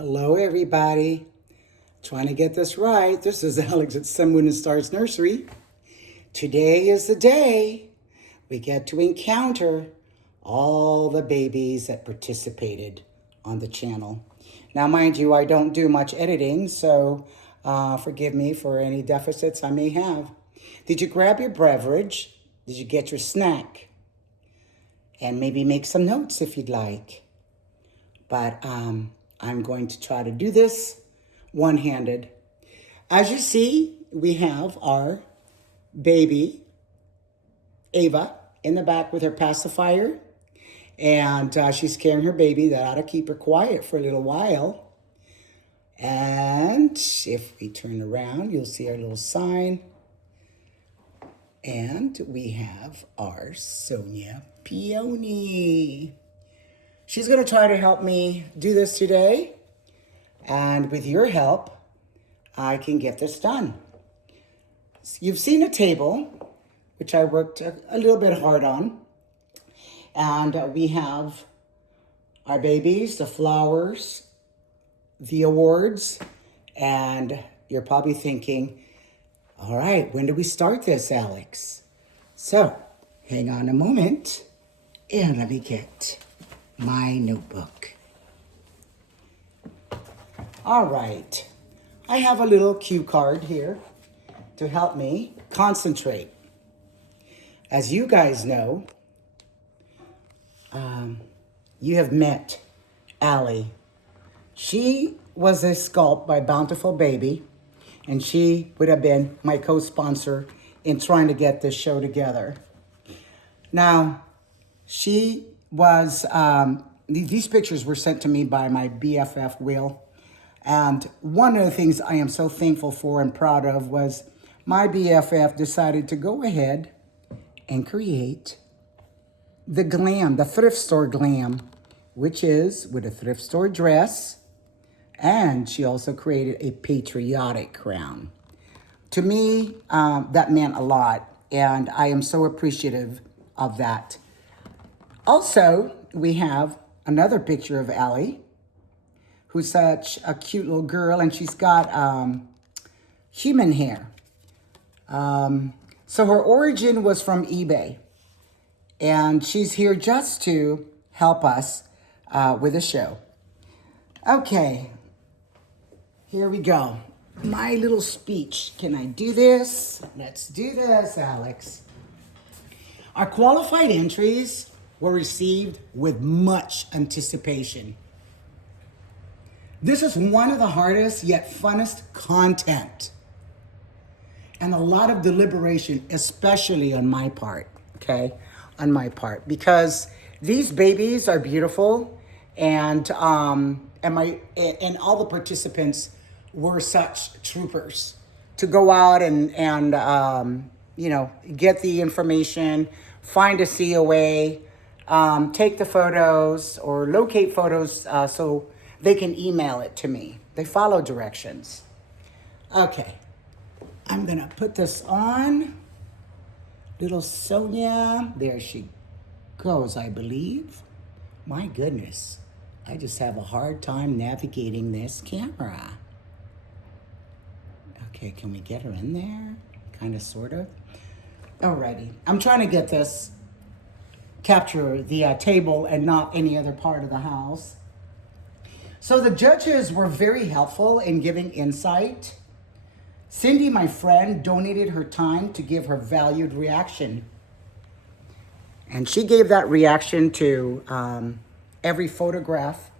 Hello, everybody. Trying to get this right. This is Alex at Sun, Moon, and Stars Nursery. Today is the day we get to encounter all the babies that participated on the channel. Now, mind you, I don't do much editing, so forgive me for any deficits I may have. Did you grab your beverage? Did you get your snack? And maybe make some notes if you'd like. But I'm going to try to do this one-handed. As you see, we have our baby, Ava, in the back with her pacifier. And she's carrying her baby. That ought to keep her quiet for a little while. And if we turn around, you'll see our little sign. And we have our Sonia Peony. She's going to try to help me do this today. And with your help, I can get this done. You've seen a table, which I worked a little bit hard on. And we have our babies, the flowers, the awards. And you're probably thinking, all right, when do we start this, Alex? So, hang on a moment and let me get my notebook. All right, I have a little cue card here to help me concentrate. As you guys know, you have met Allie. She was a sculpt by Bountiful Baby, and she would have been my co-sponsor in trying to get this show together. Now, she was, these pictures were sent to me by my BFF, Will. And one of the things I am so thankful for and proud of was my BFF decided to go ahead and create the glam, the thrift store glam, which is with a thrift store dress. And she also created a patriotic crown. To me, that meant a lot. And I am so appreciative of that. Also, we have another picture of Allie, who's such a cute little girl, and she's got human hair. So her origin was from eBay, and she's here just to help us with the show. Okay, here we go. My little speech. Can I do this? Let's do this, Alex. Our qualified entries were received with much anticipation. This is one of the hardest yet funnest content. And a lot of deliberation, especially on my part, okay? On my part, because these babies are beautiful, and all the participants were such troopers to go out and get the information, find a COA, take the photos or locate photos so they can email it to me. They follow directions. Okay, I'm gonna put this on. Little Sonia, there she goes, I believe. My goodness, I just have a hard time navigating this camera. Okay, can we get her in there? Kind of, sort of. Alrighty, I'm trying to get this, capture the table and not any other part of the house. So the judges were very helpful in giving insight. Cindy, my friend, donated her time to give her valued reaction. And she gave that reaction to every photograph.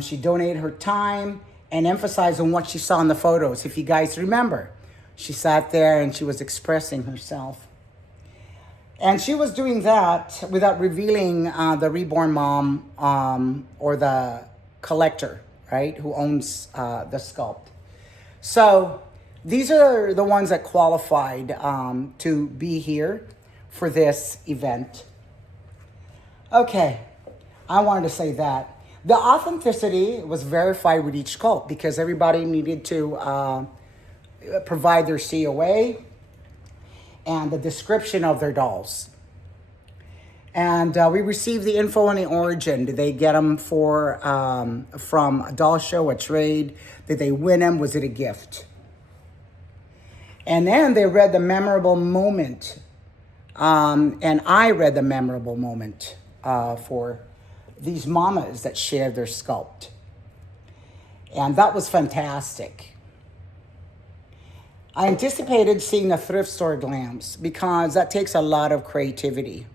She donated her time and emphasized on what she saw in the photos. If you guys remember, she sat there and she was expressing herself. And she was doing that without revealing the reborn mom or the collector, right, who owns the sculpt. So these are the ones that qualified to be here for this event. Okay, I wanted to say that. The authenticity was verified with each sculpt because everybody needed to provide their COA and the description of their dolls. And we received the info on the origin. Did they get them from a doll show, a trade? Did they win them? Was it a gift? And then they read the memorable moment. And I read the memorable moment for these mamas that shared their sculpt. And that was fantastic. I anticipated seeing the thrift store glams because that takes a lot of creativity.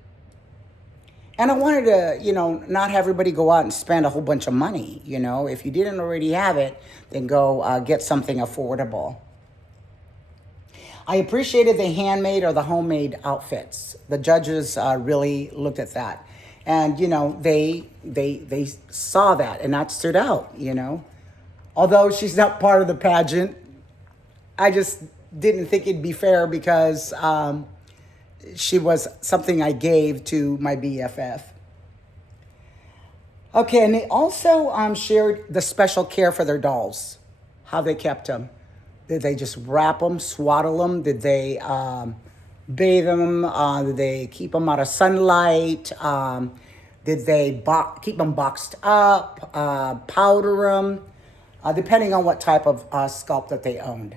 And I wanted to, not have everybody go out and spend a whole bunch of money. If you didn't already have it, then go get something affordable. I appreciated the handmade or the homemade outfits. The judges really looked at that. And, they saw that and that stood out, Although she's not part of the pageant, I just didn't think it'd be fair because she was something I gave to my BFF. Okay, and they also shared the special care for their dolls, how they kept them. Did they just wrap them, swaddle them? Did they bathe them? Did they keep them out of sunlight? Did they keep them boxed up, powder them? Depending on what type of sculpt that they owned.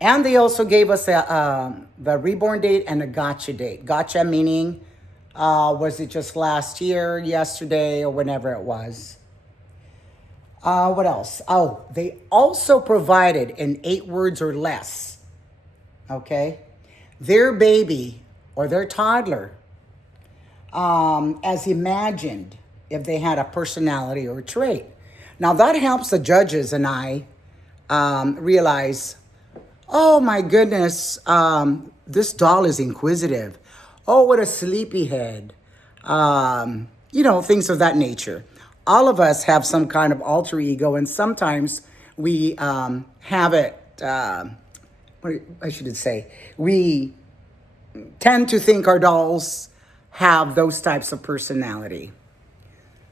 And they also gave us the reborn date and the gotcha date. Gotcha meaning, was it just last year, yesterday, or whenever it was? What else? Oh, they also provided in 8 words or less, okay, their baby or their toddler as imagined if they had a personality or a trait. Now that helps the judges and I realize, oh my goodness, this doll is inquisitive. Oh, what a sleepyhead. Things of that nature. All of us have some kind of alter ego, and sometimes we have it, what I should say, we tend to think our dolls have those types of personality.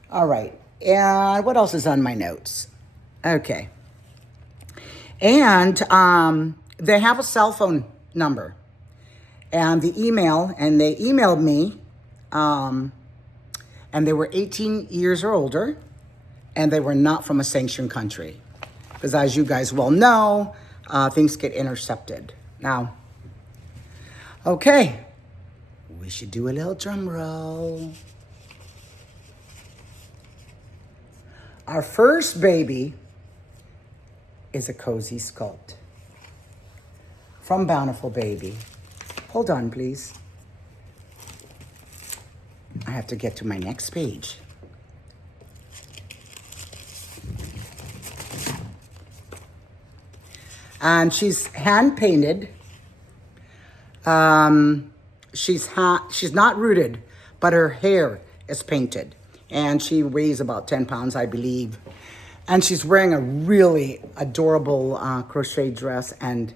All right, and what else is on my notes? Okay. And they have a cell phone number and the email, and they emailed me, and they were 18 years or older, and they were not from a sanctioned country. Because as you guys well know, things get intercepted. Now, okay, we should do a little drum roll. Our first baby is a cozy sculpt from Bountiful Baby. Hold on, please. I have to get to my next page. And she's hand painted. She's not rooted, but her hair is painted. And she weighs about 10 pounds, I believe. And she's wearing a really adorable crochet dress. And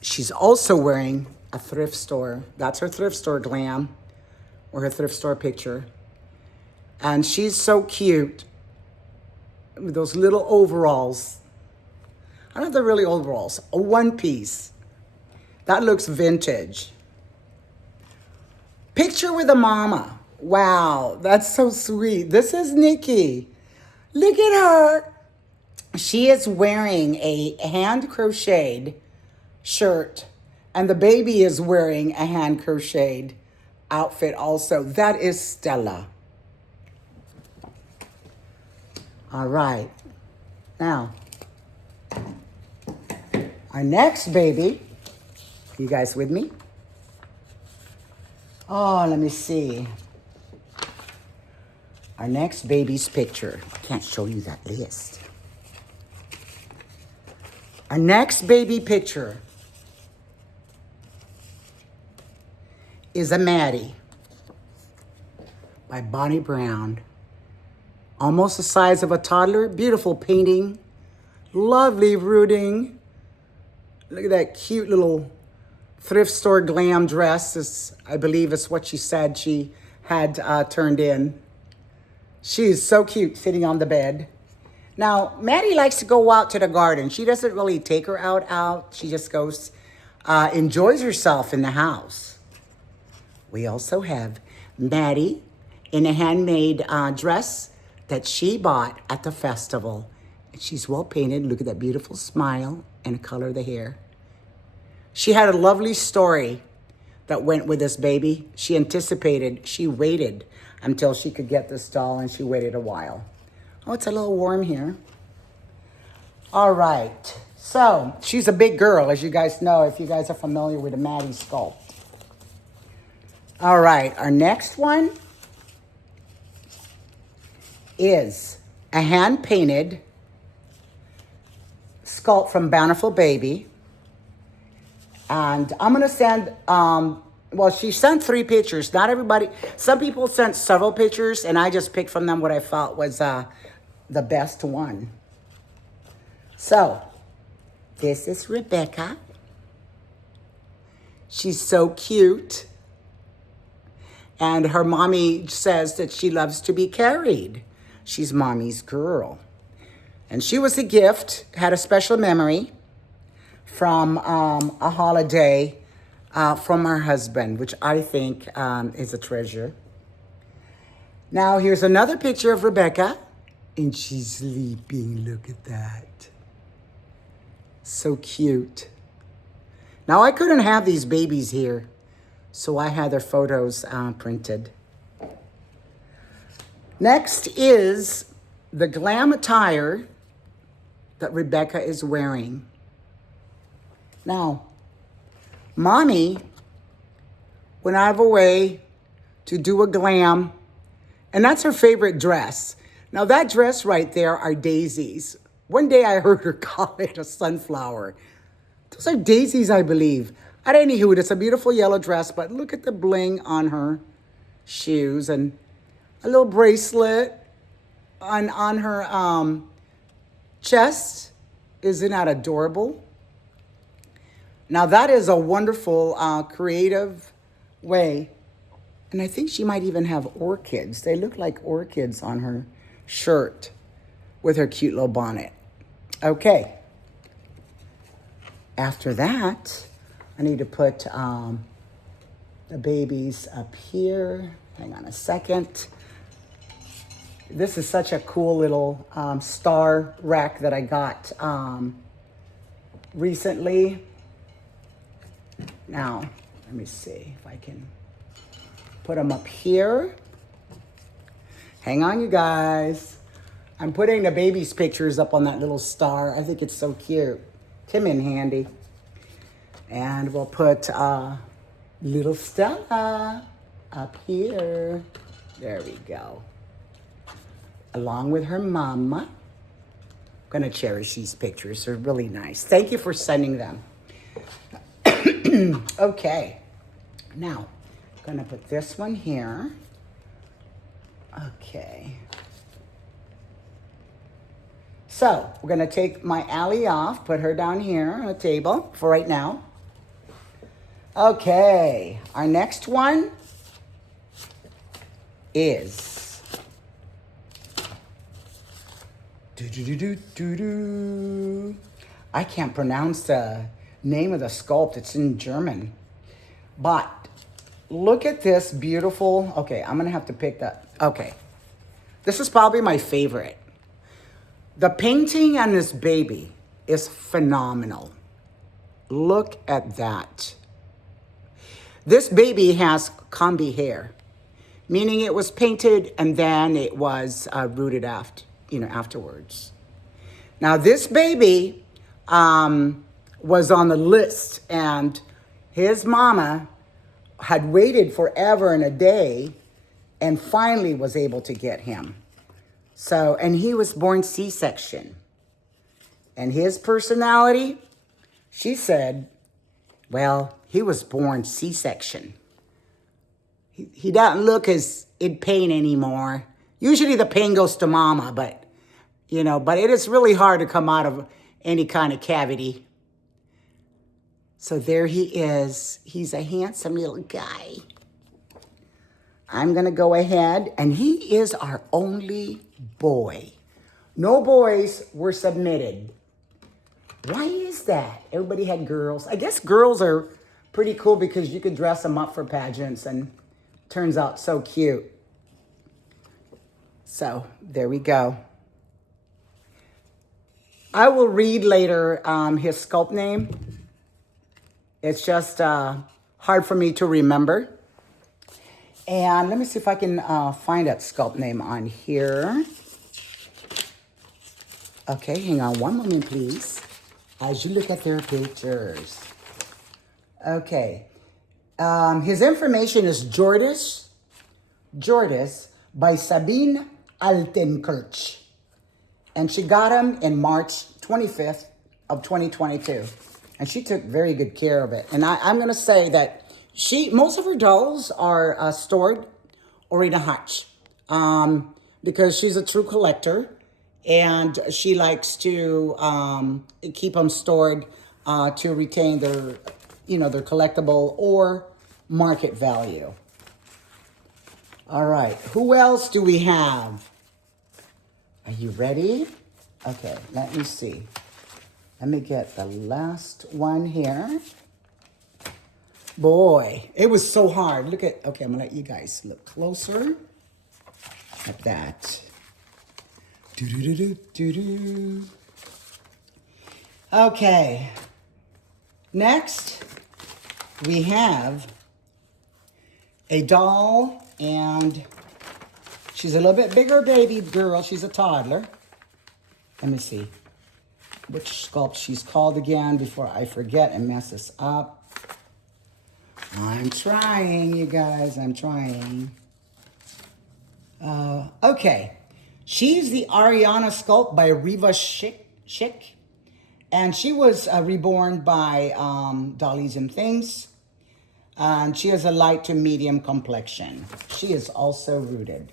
she's also wearing a thrift store. That's her thrift store glam, or her thrift store picture. And she's so cute with those little overalls. I don't know if they're really overalls. A one piece. That looks vintage. Picture with a mama. Wow, that's so sweet. This is Nikki. Look at her. She is wearing a hand crocheted shirt, and the baby is wearing a hand crocheted outfit also. That is Stella. All right. Now, our next baby, you guys with me? Oh, let me see. Our next baby's picture. I can't show you that list. Our next baby picture is a Maddie by Bonnie Brown. Almost the size of a toddler. Beautiful painting. Lovely rooting. Look at that cute little thrift store glam dress. I believe is what she said she had turned in. She is so cute sitting on the bed. Now, Maddie likes to go out to the garden. She doesn't really take her out. She just goes, enjoys herself in the house. we also have Maddie in a handmade dress that she bought at the festival. She's well painted. Look at that beautiful smile and the color of the hair. She had a lovely story that went with this baby. She anticipated, she waited until she could get this doll, and she waited a while. Oh, it's a little warm here. All right. So she's a big girl, as you guys know, if you guys are familiar with the Maddie sculpt. All right. Our next one is a hand-painted sculpt from Bountiful Baby. And I'm going to send, well, she sent 3 pictures. Not everybody, some people sent several pictures, and I just picked from them what I felt was the best one. So, this is Rebecca. She's so cute. And her mommy says that she loves to be carried. She's mommy's girl. And she was a gift, had a special memory from a holiday from her husband, which I think is a treasure. Now, here's another picture of Rebecca, and she's sleeping. Look at that. So cute. Now, I couldn't have these babies here, so I had their photos printed. Next is the glam attire that Rebecca is wearing. Now, mommy went out of her way to do a glam, and that's her favorite dress. Now, that dress right there are daisies. One day I heard her call it a sunflower. Those are daisies, I believe. At any hoot, it's a beautiful yellow dress, but look at the bling on her shoes and a little bracelet on her chest. Isn't that adorable? Now, that is a wonderful, creative way. And I think she might even have orchids. They look like orchids on her shirt with her cute little bonnet. Okay. After that, I need to put the babies up here. Hang on a second. This is such a cool little star rack that I got recently. Now, let me see if I can put them up here. Hang on, you guys. I'm putting the baby's pictures up on that little star. I think it's so cute. Come in handy. And we'll put little Stella up here. There we go. Along with her mama. I'm gonna cherish these pictures. They're really nice. Thank you for sending them. Okay. Now, I'm gonna put this one here. Okay. So, we're gonna take my Allie off, put her down here on the table for right now. Okay, our next one is I can't pronounce the name of the sculpt. It's in German. But look at this beautiful, okay, I'm gonna have to pick that. Okay, this is probably my favorite. The painting on this baby is phenomenal. Look at that. This baby has combi hair, meaning it was painted and then it was rooted afterwards. Now this baby was on the list, and his mama had waited forever and a day and finally was able to get him. So, and he was born C-section. And his personality, she said, well, he was born C-section. He doesn't look as in pain anymore. Usually the pain goes to mama, but it is really hard to come out of any kind of cavity. So there he is. He's a handsome little guy. I'm going to go ahead, and he is our only boy. No boys were submitted. Why is that? Everybody had girls. I guess girls are pretty cool because you could dress them up for pageants, and Turns out so cute. So there we go. I will read later his sculpt name. It's just hard for me to remember. And let me see if I can find that sculpt name on here. Okay, hang on one moment, please, as you look at their pictures. Okay. His information is Jordis by Sabine Altenkirch. And she got him in March 25th of 2022. And she took very good care of it. And I'm going to say that most of her dolls are stored or in a hutch because she's a true collector. And she likes to keep them stored to retain their, their collectible or market value. All right, who else do we have? Are you ready? Okay, let me see. Let me get the last one here. Boy, it was so hard. Look at, okay, I'm gonna let you guys look closer at that. Do-do-do-do-do-do. Okay, next we have a doll, and she's a little bit bigger baby girl. She's a toddler. Let me see which sculpt she's called again before I forget and mess this up. I'm trying, you guys. I'm trying. Okay. She's the Ariana sculpt by Riva Schick. And she was reborn by Dollies and Things. And she has a light to medium complexion. She is also rooted.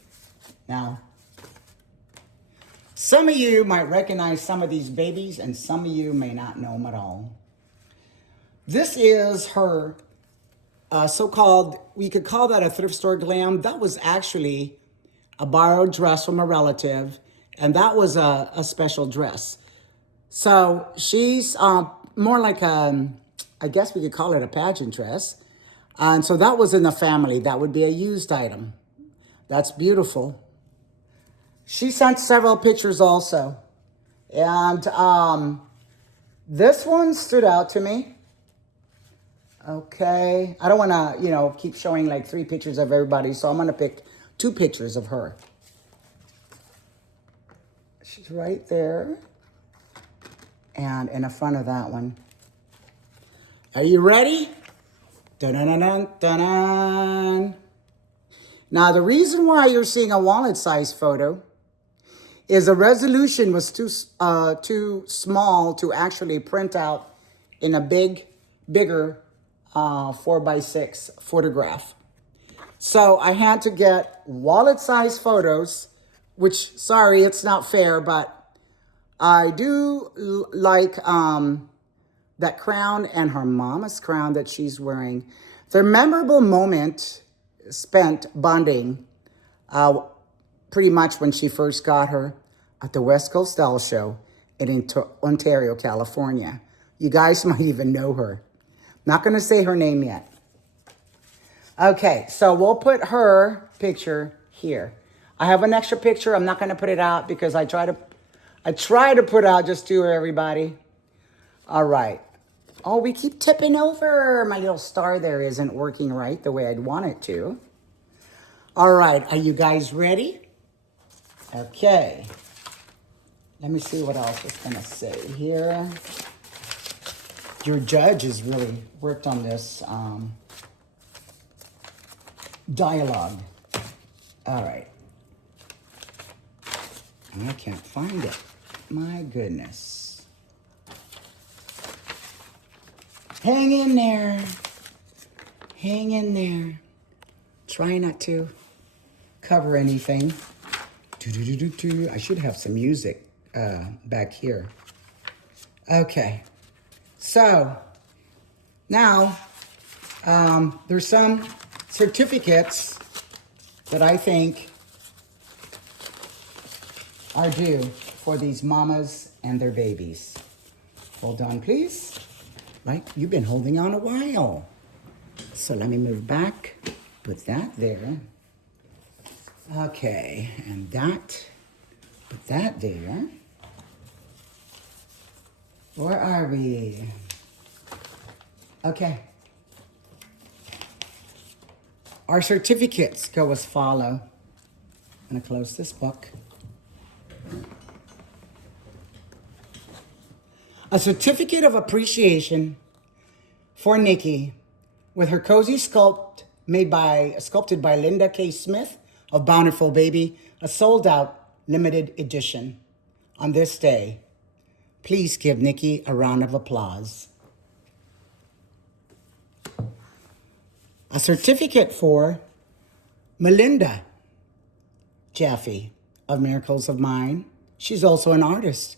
Now, some of you might recognize some of these babies, and some of you may not know them at all. This is her so-called, we could call that a thrift store glam. That was actually a borrowed dress from a relative, and that was a special dress. So she's more like I guess we could call it a pageant dress. And so that was in the family. That would be a used item. That's beautiful. She sent several pictures also. And this one stood out to me. Okay. I don't want to, keep showing like 3 pictures of everybody. So I'm going to pick 2 pictures of her. She's right there. And in the front of that one. Are you ready? Dun-dun-dun-dun-dun. Now, the reason why you're seeing a wallet-sized photo is the resolution was too small to actually print out in a bigger 4x6 photograph. So I had to get wallet-sized photos, which, sorry, it's not fair, but I do like that crown and her mama's crown that she's wearing. Their memorable moment spent bonding pretty much when she first got her at the West Coast Doll Show in Ontario, California. You guys might even know her. Not going to say her name yet. Okay, so we'll put her picture here. I have an extra picture. I'm not going to put it out because I try to put out just 2 of everybody. All right. Oh, we keep tipping over. My little star there isn't working right the way I'd want it to. All right, are you guys ready? Okay. Let me see what else it's going to say here. Your judge has really worked on this dialogue. All right. I can't find it. My goodness. Hang in there. Hang in there. Try not to cover anything. I should have some music back here. Okay. So, now, there's some certificates that I think are due for these mamas and their babies. Hold on, please. Like, you've been holding on a while. So let me move back. Put that there. Okay, and that, put that there. Where are we? Okay. Our certificates go as follow. I'm gonna close this book. A certificate of appreciation for Nikki with her cozy sculpt sculpted by Linda K. Smith of Bountiful Baby, a sold out limited edition. On this day, please give Nikki a round of applause. A certificate for Melinda Jaffe of Miracles of Mine. She's also an artist.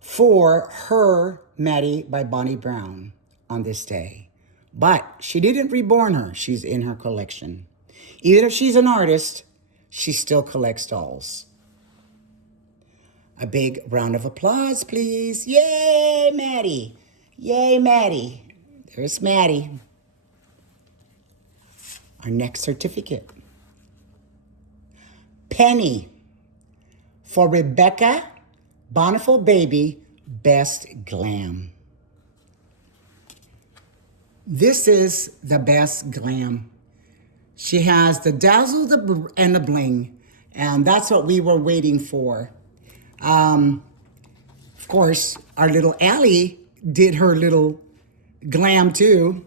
For her Maddie by Bonnie Brown on this day. But she didn't reborn her. She's in her collection. Even if she's an artist, she still collects dolls. A big round of applause, please. Yay, Maddie. Yay, Maddie. There's Maddie. Our next certificate. Penny for Rebecca Bountiful Baby Best Glam. This is the best glam. She has the dazzle and the bling, and that's what we were waiting for. Of course, our little Allie did her little glam too.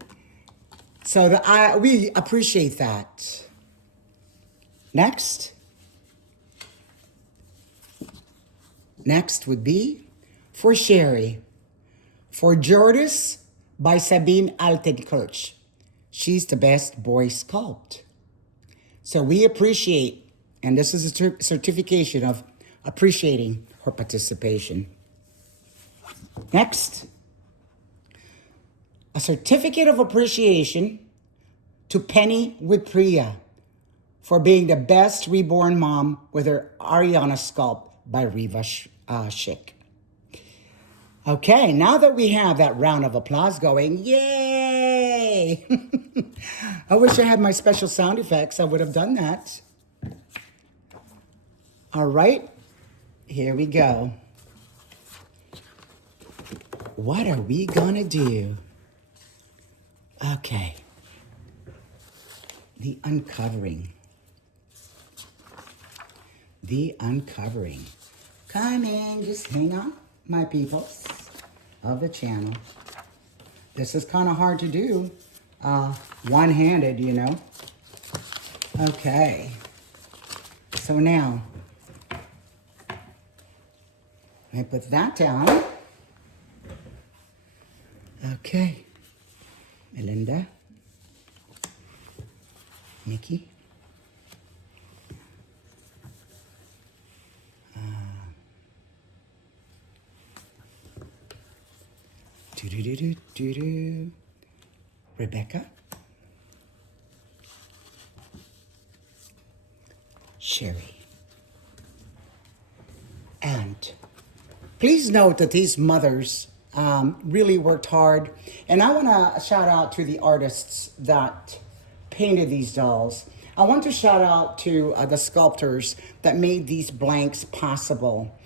So we appreciate that. Next would be for Sherry. For Jordis by Sabine Altenkirch. She's the best boy sculpt. So we appreciate, and this is a certification of appreciating her participation. Next, a certificate of appreciation to Penny with Priya for being the best reborn mom with her Ariana sculpt by Riva Schick. Okay, now that we have that round of applause going, yay! I wish I had my special sound effects. I would have done that. All right, here we go. What are we gonna do? Okay. The uncovering. The uncovering. Come in, just hang on, my peoples of the channel. This is kind of hard to do, one-handed, you know. Okay. So now, let me put that down. Okay. Melinda. Nikki. Rebecca. Sherry. And please note that these mothers really worked hard. And I want to shout out to the artists that painted these dolls. I want to shout out to the sculptors that made these blanks possible.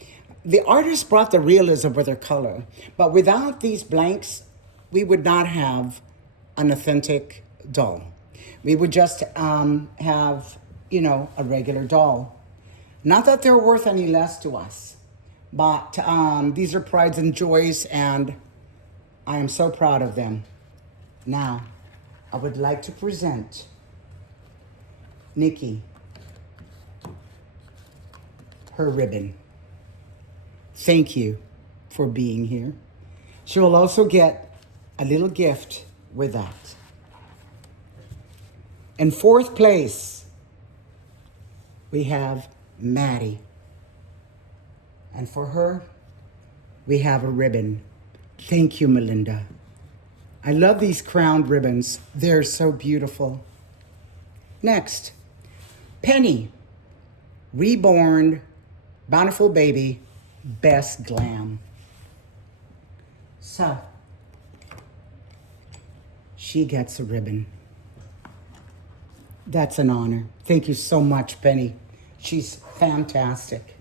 The artists brought the realism with their color, but without these blanks, we would not have an authentic doll. We would just have, you know, a regular doll. Not that they're worth any less to us, but these are prides and joys, and I am so proud of them. Now, I would like to present Nikki her ribbon. Thank you for being here. She will also get a little gift with that. In fourth place, we have Maddie. And for her, we have a ribbon. Thank you, Melinda. I love these crowned ribbons. They're so beautiful. Next, Penny, Reborn, Bountiful Baby, Best Glam. So, she gets a ribbon. That's an honor. Thank you so much, Penny. She's fantastic.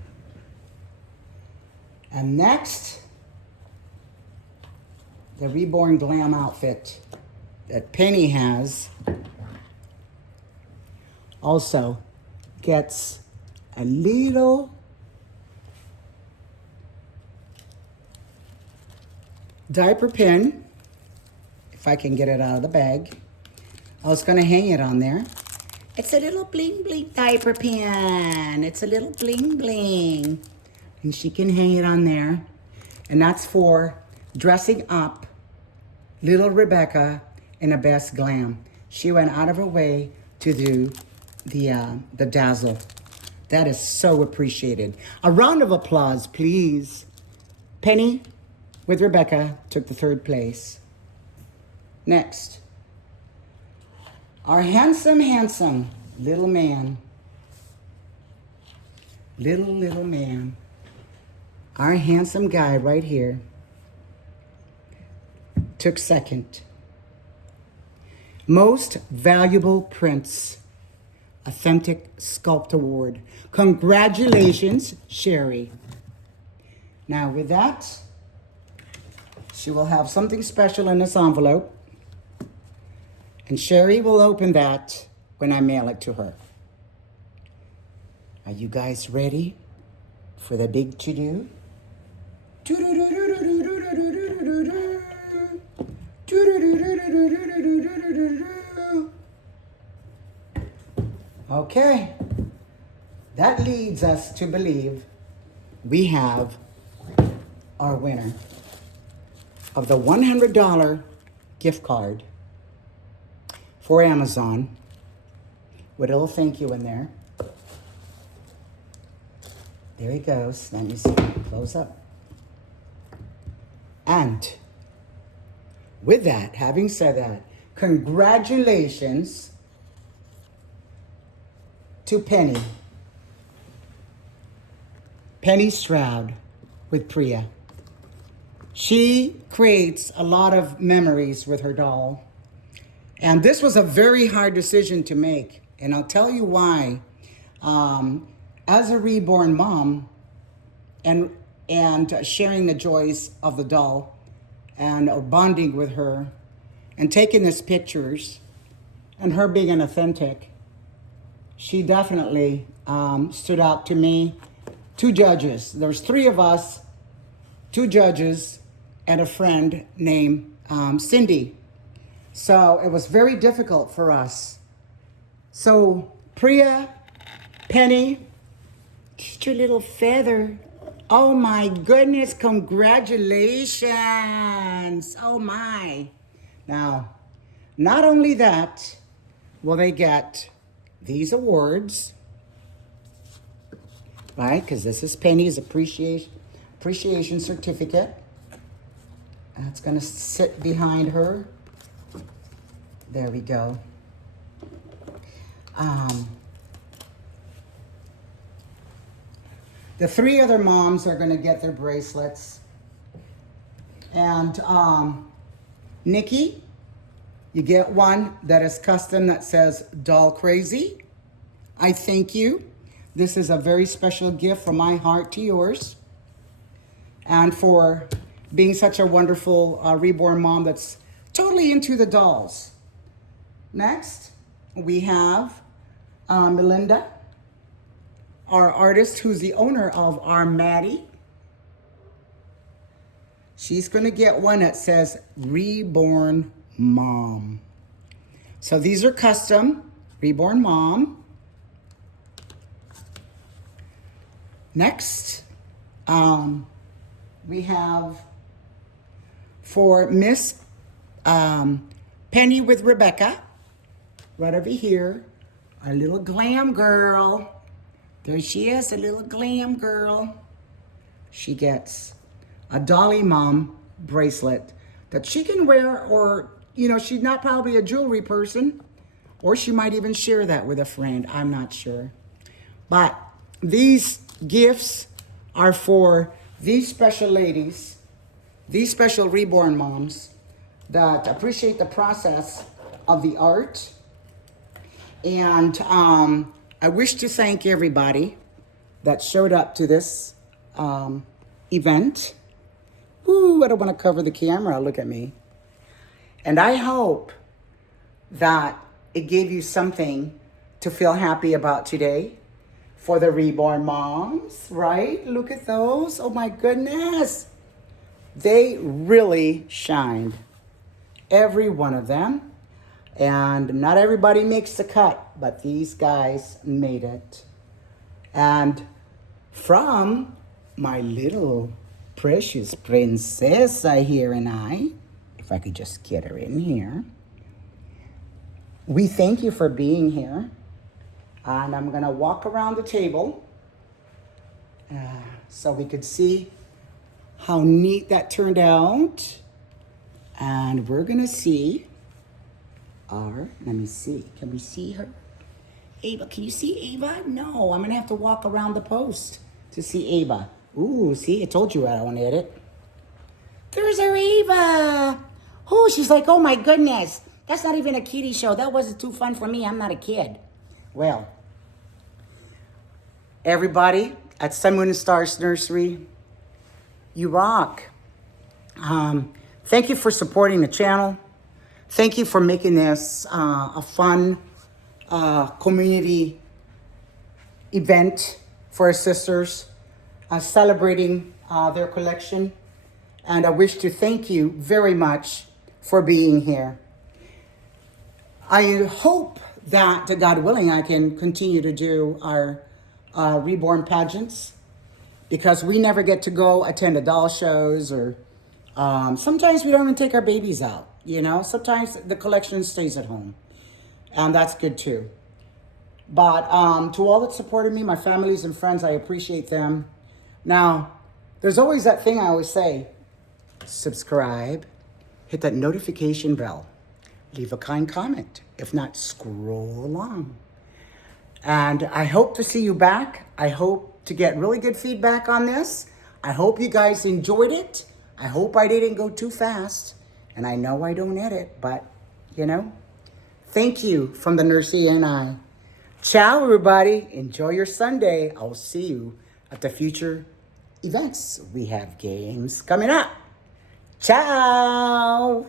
And next, the Reborn Glam outfit that Penny has also gets a little diaper pin, if I can get it out of the bag. I was gonna hang it on there. It's a little bling bling diaper pin. It's a little bling bling. And she can hang it on there. And that's for dressing up little Rebecca in a best glam. She went out of her way to do the dazzle. That is so appreciated. A round of applause, please. Penny with Rebecca took the 3rd place. Next, our handsome little man. Little man. Our handsome guy right here took 2nd. Most Valuable Prince, Authentic Sculpt Award. Congratulations, Sherry. Now with that, she will have something special in this envelope. And Sherry will open that when I mail it to her. Are you guys ready for the big to-do? Okay, that leads us to believe we have our winner of the $100 gift card for Amazon with a little thank you in there. There he goes. Let me see. Close up. And with that, having said that, congratulations to Penny. Penny Stroud with Priya. She creates a lot of memories with her doll. And this was a very hard decision to make. And I'll tell you why. As a reborn mom and sharing the joys of the doll and bonding with her and taking these pictures and her being an authentic, she definitely stood out to me. 2 judges. There was 3 of us, 2 judges, and a friend named Cindy. So it was very difficult for us. So Priya, Penny, just your little feather. Oh my goodness, congratulations. Oh my. Now, not only that, will they get these awards, right? Because this is Penny's appreciation certificate. That's gonna sit behind her. There we go. The 3 other moms are gonna get their bracelets. And Nikki, you get one that is custom that says Doll Crazy. I thank you. This is a very special gift from my heart to yours. And for being such a wonderful reborn mom that's totally into the dolls. Next, we have Melinda, our artist who's the owner of our Maddie. She's gonna get one that says Reborn Mom. So these are custom, Reborn Mom. Next, we have for Miss Penny with Rebecca, right over here, our little glam girl. There she is, a little glam girl. She gets a Dolly Mom bracelet that she can wear, or, you know, she's not probably a jewelry person, or she might even share that with a friend. I'm not sure. But these gifts are for these special ladies, these special reborn moms that appreciate the process of the art And I wish to thank everybody that showed up to this event. Ooh, I don't want to cover the camera. Look at me. And I hope that it gave you something to feel happy about today for the reborn moms, right? Look at those. Oh my goodness. They really shined. Every one of them. And not everybody makes the cut, but these guys made it. And from my little precious princessa here and I, if I could just get her in here, we thank you for being here. And I'm gonna walk around the table so we could see how neat that turned out. And we're gonna see let me see, can we see her? Ava, can you see Ava? No, I'm gonna have to walk around the post to see Ava. Ooh, see, I told you I don't want to edit. There's our Ava. Oh, she's like, oh my goodness, that's not even a kiddie show. That wasn't too fun for me. I'm not a kid. Well, everybody at Sun, Moon, and Stars Nursery, you rock. Thank you for supporting the channel. Thank you for making this a fun community event for our sisters, celebrating their collection. And I wish to thank you very much for being here. I hope that, God willing, I can continue to do our Reborn pageants, because we never get to go attend the doll shows, or sometimes we don't even take our babies out, you know? Sometimes the collection stays at home, and that's good too. But to all that supported me, my families and friends, I appreciate them. Now, there's always that thing I always say: subscribe, hit that notification bell, leave a kind comment. If not, scroll along. And I hope to see you back. I hope to get really good feedback on this. I hope you guys enjoyed it. I hope I didn't go too fast. And I know I don't edit, but, you know, thank you from the Nursey and I. Ciao, everybody. Enjoy your Sunday. I'll see you at the future events. We have games coming up. Ciao.